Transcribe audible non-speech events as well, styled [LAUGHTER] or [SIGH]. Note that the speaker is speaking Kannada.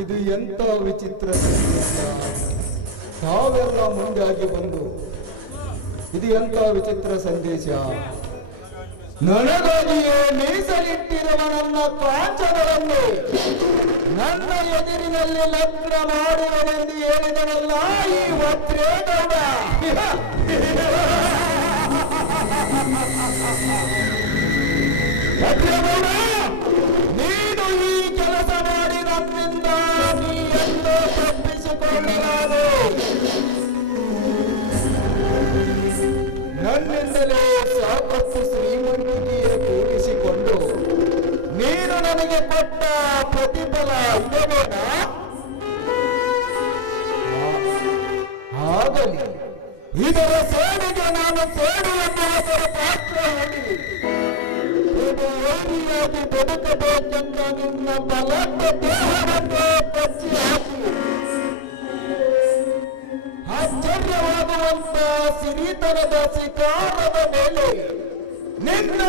ಇದು ಎಂತ ವಿಚಿತ್ರ ತಾವೆಲ್ಲ ಮುಂದಾಗಿ ಬಂದು, ಇದು ಎಂತ ವಿಚಿತ್ರ ಸಂದೇಶ? ನನಗಾಗಿಯೇ ಮೀಸಲಿಟ್ಟಿರುವ ನನ್ನ ಕಾಂಚನವನ್ನು ನನ್ನ ಎದುರಿನಲ್ಲಿ ಲಗ್ನ ಮಾಡುವನೆಂದು ಹೇಳಿದನಲ್ಲ ಈ ವಜ್ರಗೌಡ [LAUGHS] ನೀನು ನನಗೆ ಕೊಟ್ಟ ಪ್ರತಿಫಲ ಇದೇನಾ ಆಗಲಿ. ಇದರ ಸೇವೆಗೆ ನಾನು ಸೇವೆಯನ್ನು ಅದರ ಪಾತ್ರ ಇದು ಏನಿಯಾಗಿ ಬದುಕಬೇಕೆಂದ ನಿನ್ನ ಬಲದ ದೇಹವನ್ನು ಕಚ್ಚಿ ಹಾಕಿ ಆಶ್ಚರ್ಯವಾಗುವಂತ ಸಿರಿತನದ ಶಿಕಾರದ ಮೇಲೆ ನಿನ್ನ